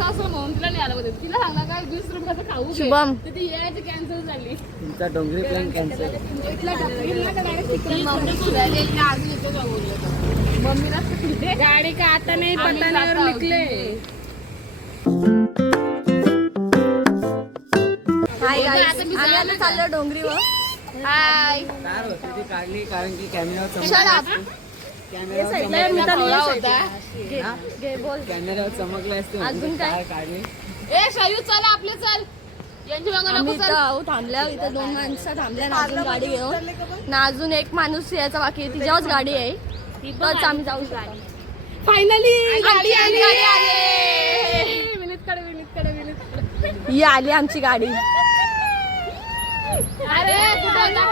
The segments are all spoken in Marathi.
असं असं म्हणून तिला नाही आलं पाहिजे तिला सांगला काय वीस रुपयाचं खाऊ घे. शुभम. तर ती यायची कॅन्सल झाली. तुमचा डोंगरी प्लॅन कॅन्सल मम्मीला गाडी का आता नाही पटाण्यावर निघले? हाय guys. आम्ही आता चाललो डोंगरीवर. हाय. कार होती ती काढली कारण की up. चमकले असते म्हणून अजून काय? काढली ए शायू चल आपले चल. थांबल्या इथं दोन माणसं थांबल्या ना अजून गाडी घेऊन. ना अजून एक माणूस यायचा बाकी आहे तिच्यावरच गाडी आहे. तिथंच आम्ही जाऊ फायनली गाडी आली, गाडी आली. विनीत कडे विनीत कडे विनीत कडे ही आली आमची गाडी. अरे ना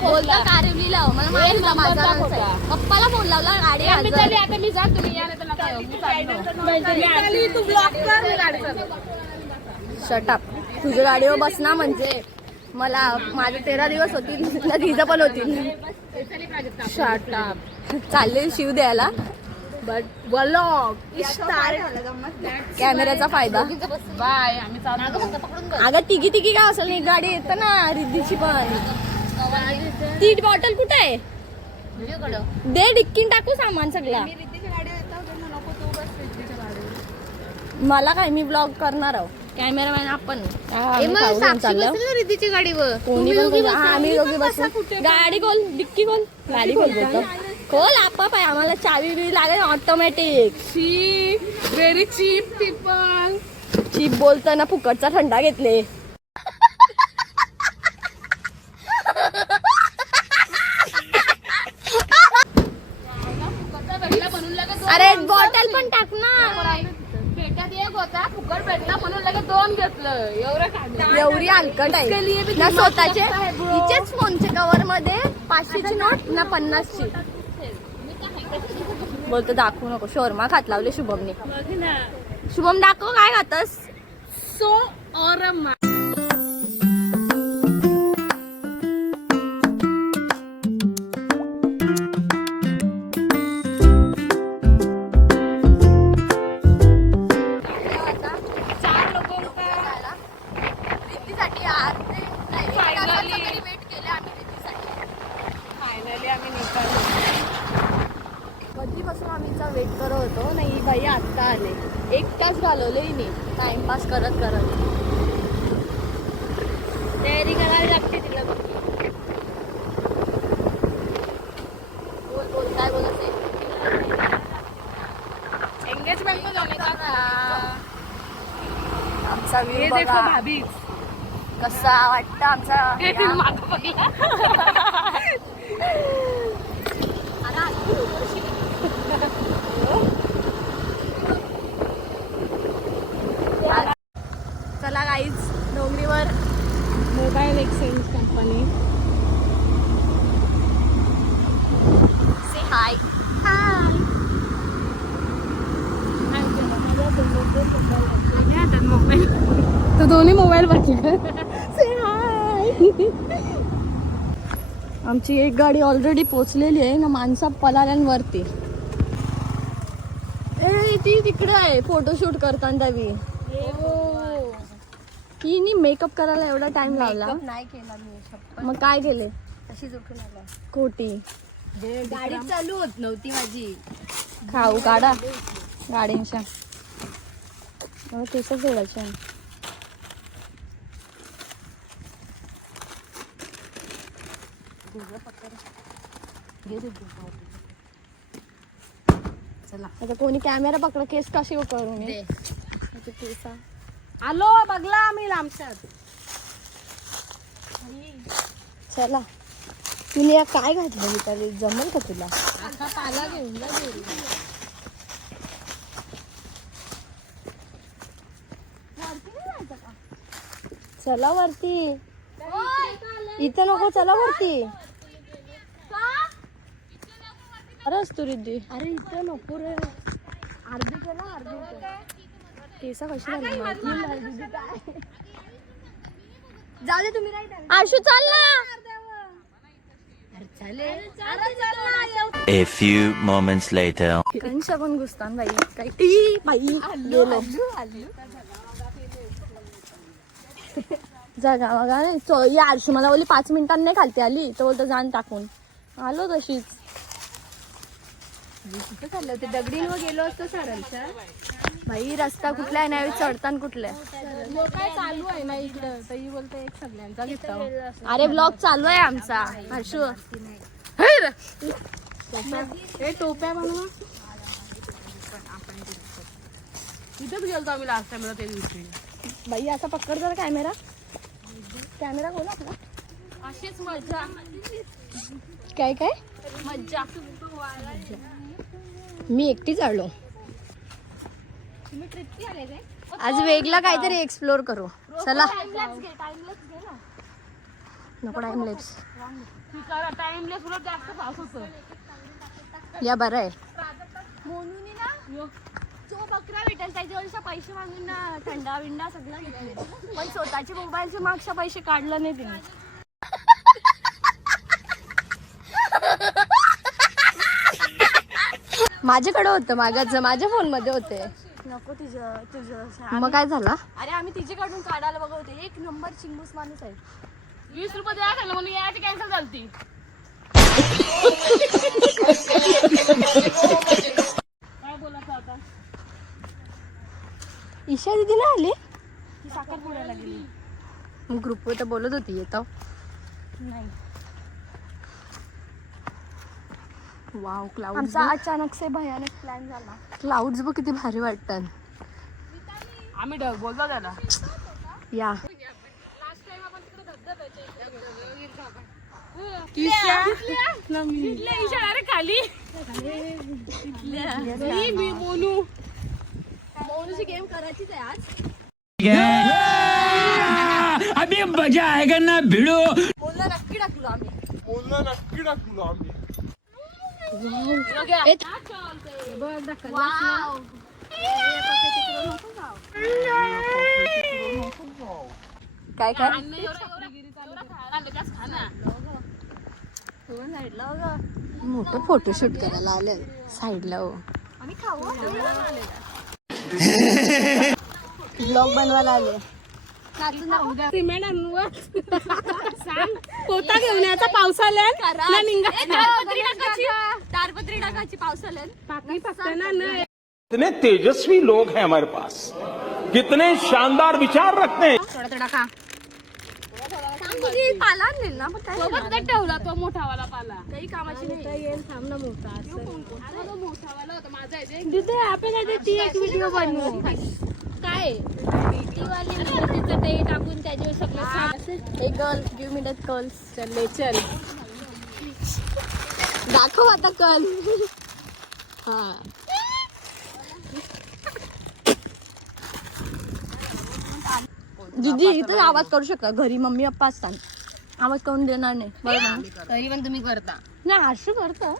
बोलता कारिवलीला. मला माहीत होता माझा माणूस आहे. पप्पाला फोन लावला गाडी हजर. आता मी जात तुम्ही या नाही तर नका येऊ. मी चाललो. तू ब्लॉक कर गाडी. शटअप तुझ्या गाडीवर बसना म्हणजे मला माझे तेरा दिवस होतील ना तिचं पण होतील. शटअप चालले शिव द्यायला बट ब्लॉग कॅमेऱ्याचा फायदा. बाय आम्ही अगं तिघी तिघी काय असेल एक गाडी येतं ना रिद्धीची पण. ती बॉटल कुठे आहे? दे डिक्कीन टाकू सामान सगळा. मला काय मी ब्लॉग करणार आहो. कॅमेरामॅन आपण. आम्ही खाऊ घेऊन चाललो. रिद्धीची गाडीवर. कोणी पण बोलतो. आम्ही दोघी बसू. गाडी खोल डिक्की खोल. गाडी बोलतो. खोल आपाप आहे. आम्हाला चावी बी लागेल ऑटोमॅटिक चीप व्हेरी चीप पण चीप बोलताना फुकटचा थंडा घेतले. अरे बॉटल पण टाक ना. पेट्यात एक होता फुकट भेटला म्हणून लगेच दोन घेतलं. एवढं एवढी हलकट आहे. ना स्वतःचे हिचेच फोनचे कव्हरमध्ये पाचशेची नोट ना पन्नासची. बोलतो दाखवू नको. शोरमा खात लावले शुभमने. शुभम दाखव काय खातस? सो और भाभी कसा वाटतं आमचा ये ह्या- मागं बघला चला गाईज डोंगरीवर मोबाईल एक्सचेंज कंपनी से हाय हाय तो दोन्ही बघितले आमची एक गाडी ऑलरेडी पोचलेली आहे. ना माणसा पलाल्यांवरती ए ती तिकडे आहे. फोटोशूट करताना बी तिने मेकअप करायला एवढा टाइम लावला. नाही केला मी. मग काय केले? तशीच उठून आला. खोटी. गाडी चालू होत नव्हती माझी. खाऊ काढा. गाडींच्या. चला आता कोणी कॅमेरा पकडा केस कशी करू मी? आता केसा. आलो बघला आम्ही लांबच्यात चला. तिने या काय घातलं मी तरी? जमेल का तुला? पाला घेऊन जा घरी. चला वरती. इथं नको चला वरती. अरेच तू रिद्धी. अरे इथं नको रे. अर्धी केला अर्धी केसा कशी झाली माहिती जाऊ दे तुम्ही राईट आशू चाल ना. A few moments later. कंशा पण घुसतान बाई. काही ई, बाई. गेलो जा गावा नाही चो या आरशी मला बोलली पाच मिनिटांनी नाही खालती आली. तर बोलतो जाण टाकून. आलो तशीच. चाललं? होते दगडींवर गेलो असतो सरळच्या बाई रस्ता कुठला आहे नाही चढतान कुठला काय चालू आहे ना इकडं. तरी बोलते एक सगळ्यांचा अरे ब्लॉग चालू आहे आमचा. हर्षू. हे टोप्या बनवा. इथेच गेलतो आम्ही लास्ट टाइमला ते दिवशी. बाई असा पकड जरा कॅमेरा कॅमेरा खोला आपला. अशीच मजा काय काय? मज्जा. मी एकटीच आलो. आज वेगळा काहीतरी एक्सप्लोर करू. चला. नको टाइमलेस या बरं आहे. जो बकरा भेटेल पैसे मागून ना थंडा विंडा सगळं पण स्वतःचे मोबाईलचे मागच्या पैसे काढलं नाही तिने. माझ्याकडे होतं मागाचं माझ्या फोनमध्ये होते. नको तुझं तुझं. मग काय झाला? अरे आम्ही तिच्याकडून काढायला बघत होते. एक नंबर चिंगूस माणूस आहे. वीस रुपये द्या खाल्लं म्हणून याची कॅन्सल झालती. काय बोलायचं आता? ईशा दिदी ना आली? ती साखरपुड्याला गेली. मग ग्रुपवर तर बोलत होती येतो. नाही. वाव क्लाउड आमचा अचानक से भयानक प्लॅन झाला. क्लाउड्स बघ किती भारी वाटतात. आम्ही ढग बोलतो त्याला. या. अरे खाली. मी- मोनू. मोनूची गेम करायचीच आहे आज. अभी मजा आएगा ना भिड़ो। मोनूला नक्की टाकलो आम्ही. वाव. काय काय मोठं फोटोशूट करायला आले साईडला हो. ब्लॉग बनवायला आले सिमेंट सांग. पोता घेऊन याचा पावसाळ्यात. ना टाकायची. तारपत्री टाकायची पावसाळ्यात. पाकळी फक्त ना न. कितने तेजस्वी लोग हैं हमारे पास। कितने शानदार विचार रखते हैं। थोडा थोडा खा. पाला आणलेल ना मग काय सोबत नाही ठेवला तो मोठावाला पाला. काही कामाची नाही. येईल थांब ना मोठा अरे तो मोठावाला होता माझा आहे ते. तिथे आपण काय ती एक व्हिडिओ बनवू. काय? वाली टाकून त्याच्यावर सगळं हे girl give me that curls चल ले चल. दाखव आता कल हा. दीदी इथं आवाज करू शकता? घरी मम्मी पप्पा असतात. आवाज करून देणार नाही. बरोबर ना? तरी पण तुम्ही करता. नाही हर्ष करतं.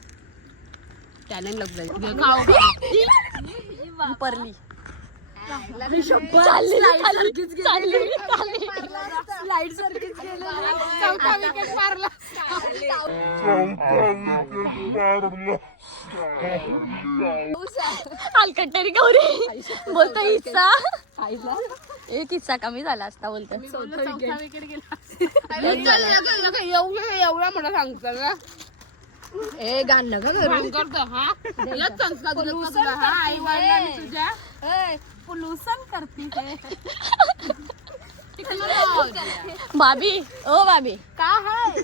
टॅलेंट लग जाईल परली स्लाइड सारखीच चौथा विकेट मारला हलकट्टरी गौरी बोलतो हिस्सा एक हिस्सा कमी झाला असता बोलतो एवढा एवढा मोठा सांगतो ना ए गाण करतो हा. हा पोल्युशन करती है. भाभी ओ भाभी. का है?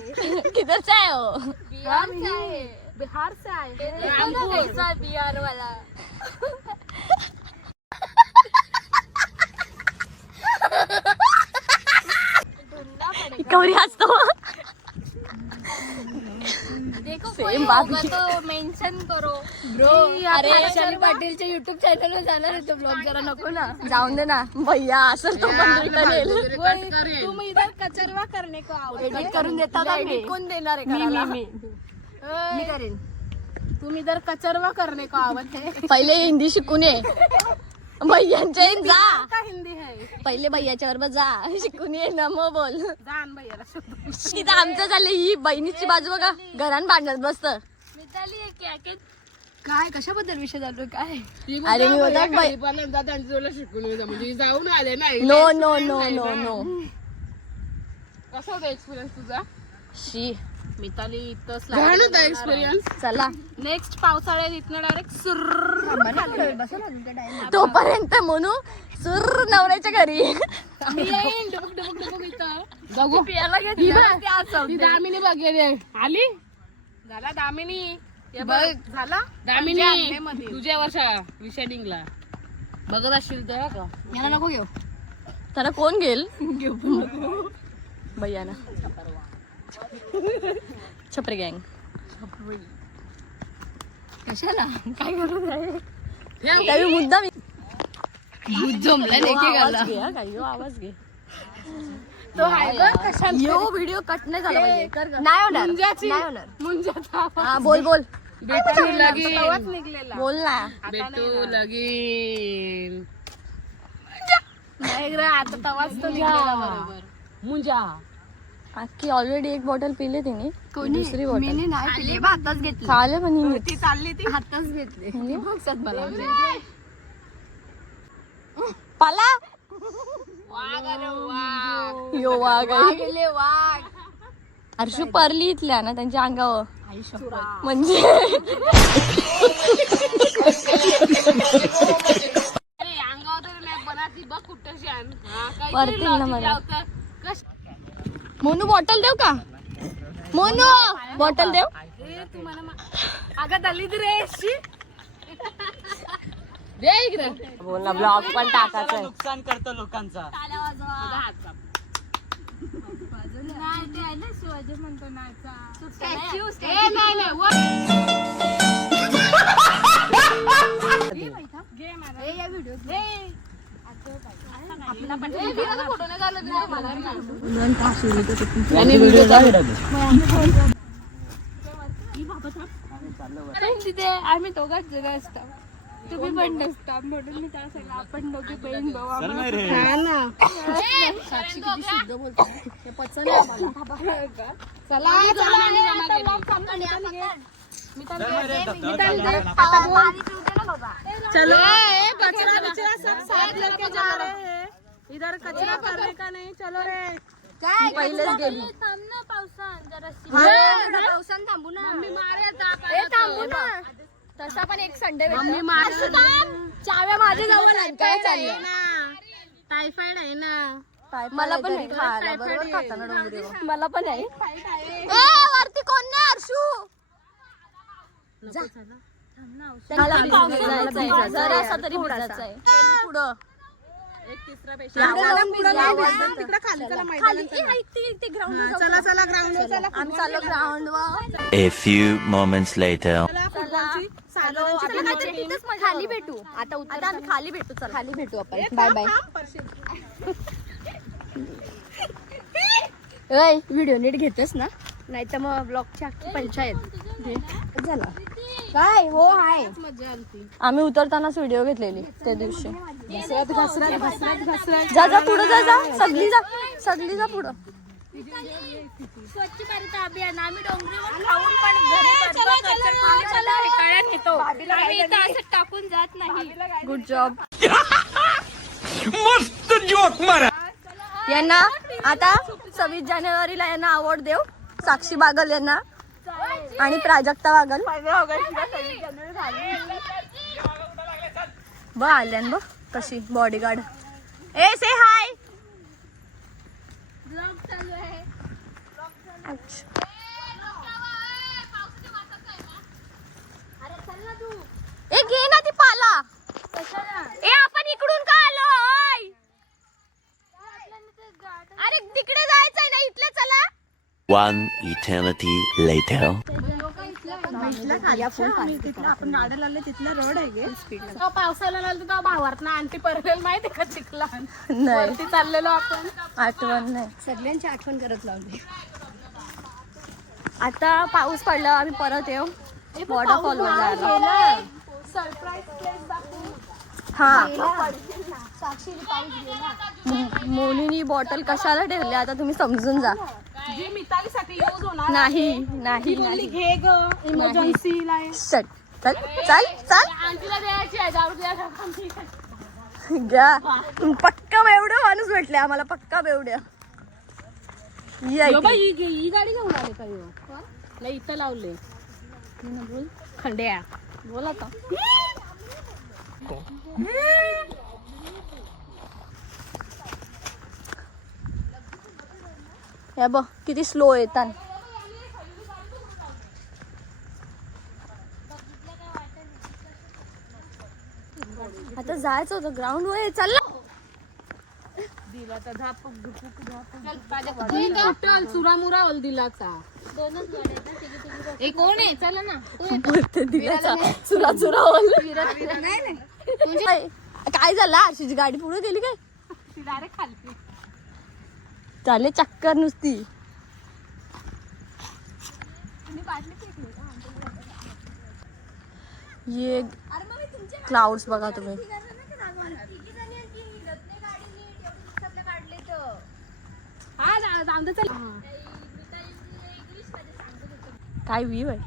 किधर से आए हो बिहार से आए बिहार से आए रामपुर बिहार वाला गौरी हसतो. तो मेंशन करो. अरे वैशाली पाटीलच्या युट्यूब चॅनल वर जाणार होतो ब्लॉग जरा नको ना. जाऊन दे ना. भैया असं तो पण तुम इधर कचरवा करने को आओ एडिट करून देता का मी? कौन देणार आहे करायला? मी. करेन. तुम इधर कचरवा करने को आवत है पहिले हिंदी शिकून ये. भैयांच्या जा का हिंदी है? पहिले भैयाच्या बरोबर जा. शिकून ये ना मग बोल. जान भैयाला शोधून. तिथं आमचं चाललंय ही बहिणीची बाजू बघा. घरान भांडत बसत. काय कशाबद्दल विषय चालू काय? अरे मी पहिल्यांदा त्यांच्याजवळ शिकून. म्हणजे जाऊन आले नाही no no no no. No कसा होता एक्सपिरियन्स तुझा? शी. मिताली इथं एक्सपिरियन्स चला. नेक्स्ट पावसाळ्यात इथनं डायरेक्ट सुर तोपर्यंत म्हणू सुर नवऱ्याच्या घरी. येईन डुबुक डुबुक डुबुक इथं. बघू. पियाला ही दामिनी बघेल आली? झाला दामिनी. बघ झाला? दामिनी तुझ्या वर्षा विषाडिंगला. बघत असशील तेव्हा का? याला नको घेऊ. तर कोण घेईल? भैयाना छपरी गँग. कशाला? काय गरज आहे? त्यावेळी मुद्दा मी आवाज घे यो व्हिडिओ कट नाही झाला पाहिजे. नाही होणार नाही होणार. मुंजाचा हा बोल बोल. बेटू लगीन. निघलेला. बोल ना. बेटू लगीन. नाही आता तवाच तो निघलेला बरोबर. मुंजा अख्खी ऑलरेडी एक बॉटल पिली तिने. दुसरी बॉटल मी नाही पिले. बा आताच घेतली. चालेल पण ती चालली ती. आताच घेतले. बघतात मला पाला? वाघ यो. गेले परली इथल्या ना त्यांच्या अंगावर. म्हणजे काहीतरी ना मला. मोनू बॉटल देऊ का? मोनू बॉटल देऊ? बोल ना ब्लॉग पण टाकायचा नुकसान करतो लोकांचा. ए, नाही नाही वर. तिथे आम्ही दोघाच जण असतो तुम्ही पण नसता म्हणून मी त्याला सांगितलं आपण दोघे बहीण भाऊ आम्हाला साक्षी किती शुद्ध बोलते पचन चला चला चलो। ए, कचरा बिचरा सब साथ लेके जा रहे हैं। इधर कचरा करने का नहीं चलो रे। पहिलेच गेली पावसान थांबू ना ए, थांबू ना। तसा पण एक संडे मम्मी मार चाव्या माझ्या जवळ आहेत. काय चाललंय टायफॉइड आहे ना। मला पण नाही खायला. बरोबर खाताना डोंगरीवर मला पण आहे. ए वरती कोण नाही हर्षू? जरासा तरी भिजायचा आहे. पुढं A few moments later. खाली भेटू. आता आता आम्ही खाली. भेटू चला. खाली भेटू आपण. Bye bye. व्हिडिओ नीट घेतेस ना? नाही तर मग ब्लॉगची अख्खी पंचायत. झाला. काय? हो हाय आम्ही उतरतानाच व्हिडिओ घेतलेली त्या दिवशी. घसरत घसरत घसरत घसरत. जा जा पुढं जा जा. सगळी जा. सगळी जा पुढं. स्वच्छ भारत अभियान. आम्ही डोंगरीवर खाऊन पण घरी नेतो आम्ही इथं असं टाकून जात नाही. गुड जॉब मस्त जोक मारा. यांना आता सव्वीस जानेवारीला यांना अवॉर्ड देऊ. साक्षी बागल यांना आणि प्राजक्ता बागल. ब आल्यान ब कशी बॉडीगार्ड ए से हाय ए घे ना ती पाला ए आपण इकडून का आलो होय? अरे तिकडे जायचंय ना इथले चला One eternity later. पावसाला लागलं तर भावात ना आणटी परवेल माहिती का चिखला नाही. वरती चाललेलो आपण. आठवण नाही. सगळ्यांची आठवण करत लावली. आता पाऊस पडला आम्ही परत येऊ. वॉटरफॉल हा मोनूनी बॉटल कशाला ठेवली आता तुम्ही समजून जा. जी मितालीसाठी यूज होणार नाही नाही नाही. घे ग इमर्जन्सीला चल चल चल आंटीला द्यायची आहे दारू द्यायला घ्या. पक्का बेवड्या माणूस भेटले आम्हाला पक्का बेवड्या. या ही ही गाडी घेऊन आले का यो? नाही इथं लावले. खंड्या. बोल आता. या बघ किती स्लो येतात आता जायचं होतं ग्राउंड वर चालला ए कोण आहे चला ना. काय काय झालं? आरशीची गाडी पुढे गेली काय? डायरेक्ट खाली. चाले चक्कर नुसती. ये क्लाउड्स बघा तुम्ही. हा जा- जाऊन दे चल काय व्ह्यू आहे?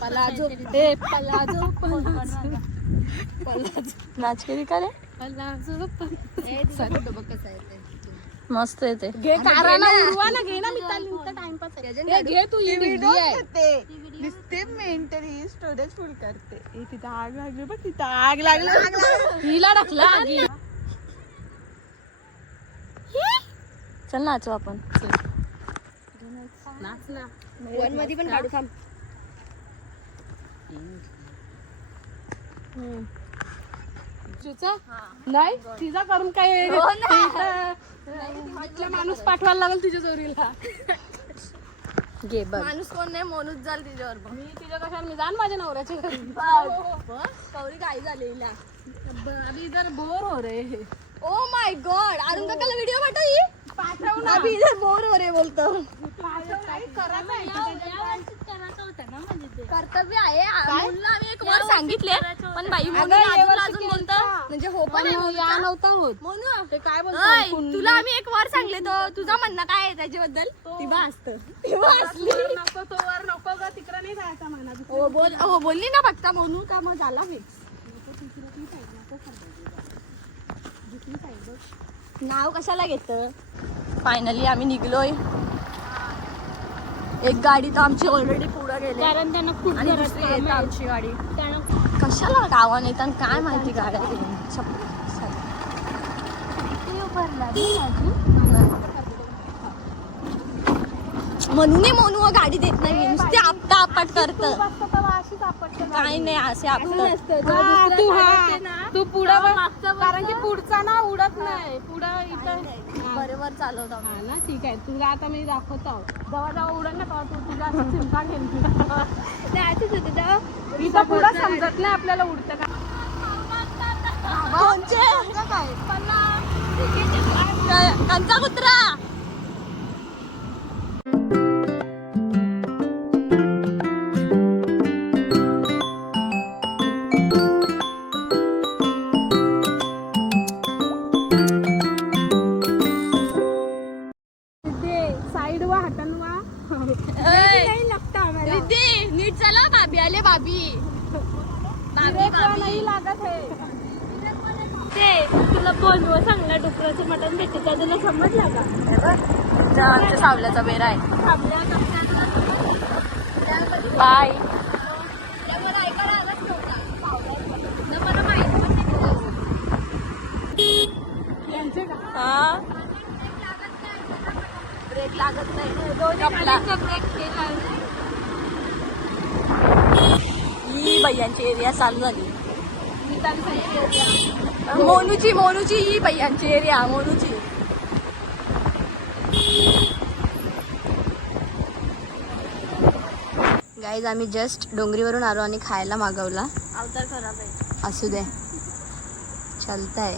पलाजो. ए पलाजो नाच केली का मस्त येते. घे काराला उडवा ना घे ना मिताली टाइमपास आहे. घे तू ही डिग्री आहे नुसते मेंटली स्टोरेज फुल करते. ए, तिथं आग लागली बघ तिथं आग लागली. हिला टाकला आगी. चल नाचू आपण. नाच ना वनमध्ये पण काढू थांब. तुझा नाही? तिचा करून काय म्हटलं माणूस पाठवायला लागेल तुझ्या जोरीला. घे बघ. माणूस कोण नाही मोनूच झाल तिच्यावर मी तिच्या कशाला मी जाण माझ्या नवऱ्याच्या घरी. कवरी काय झालेला. अभी इधर बोर हो रे. ओ माय गॉड अरुण काकाला व्हिडिओ पाठव अभी इधर बोर हो रे बोलतो. कर्तव्य आहे. म्हणून आम्ही एक वर सांगितले पण बाई म्हणून अजून अजून बोलतो. म्हणजे हो पण या नव्हता होत म्हणून. ते काय ऐ, बोलतो तुला आम्ही एक वर सांगले तर तुझं म्हणणं काय आहे त्याच्याबद्दल? ती बा असतं. ती बा असली. नको तो वर नको ग तिकडे नाही जायचा म्हणा हो बोल. हो बोलली ना फक्त म्हणून का मग झाला फिक्स नाव कशाला घेत? फायनली आम्ही निघलोय. एक गाडी तर आमची ऑलरेडी पुढे गेली. कारण त्यांना खूप आणि घरात दुसरी काम येतं आहे. आमची गाडी. त्यांना कशाला गावाने येतात काय माहिती गाड्या? म्हणून नाही म्हणू हो, गाडी देत नाही नुसते आपटा आपट करत. काय नाही असे आपट. तू हा तू पुढं कारण की पुढचा ना उडत नाही. पुढं इथं बरोबर चालवता. हा ना ठीक आहे. तुला आता मी दाखवतो. जेव्हा जेव्हा उडत ना तेव्हा तू तुझा चिमटा घेऊन इथं पुढं समजत नाही आपल्याला उडतं का. कोणचे? काय- कंचा कुत्रा. लागत नाही. आपला ही भैयांची एरिया चालू झाली मोनूची मोनूची ही भैयांची एरिया मोनूची. गाईज आम्ही जस्ट डोंगरीवरून आलो आणि खायला मागवला. अवतार खराब आहे. असू दे. चलताय.